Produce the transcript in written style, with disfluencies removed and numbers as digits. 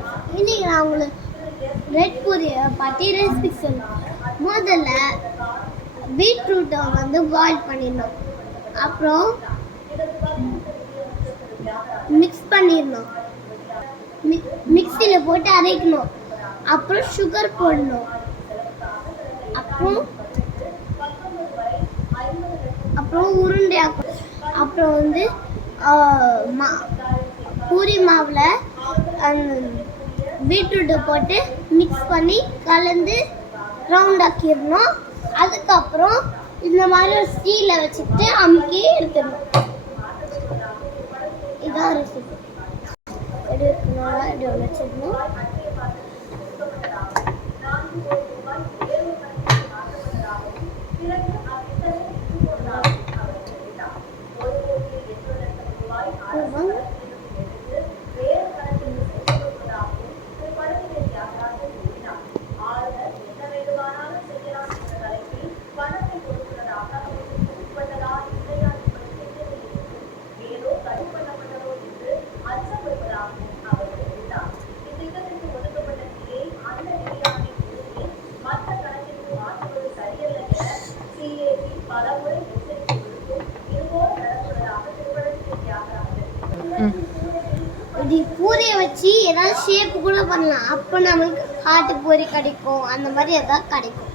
Friends, இன்னைக்கு நான் உங்களுக்கு ரெட் பூரியை பற்றி ரெசிபி சொல்லுவேன். முதல்ல பீட்ரூட்டை பாயில் பண்ணிடணும். அப்புறம் மிக்ஸ் பண்ணிடணும். மிக்சியில் போட்டு அரைக்கணும். அப்புறம் சுகர் போடணும். அப்புறம் உருண்டையாக்கணும். அப்புறம் பூரி மாவில் பீட்ரூட்டை போட்டு மிக்ஸ் பண்ணி கலந்து ரவுண்ட் ஆக்கிடணும். அதுக்கப்புறம் இந்த மாதிரி ஒரு ஸ்டீலில் வச்சுட்டு அமுக்கி எடுத்துடணும். இதான் ரெசிபி. இப்படி வச்சிடணும். இப்படி பூரியை வச்சு ஏதாவது ஷேப் கூட பண்ணலாம். அப்போ நம்மளுக்கு ஹார்ட் பூரி கிடைக்கும். அந்த மாதிரி ஏதாவது கிடைக்கும்.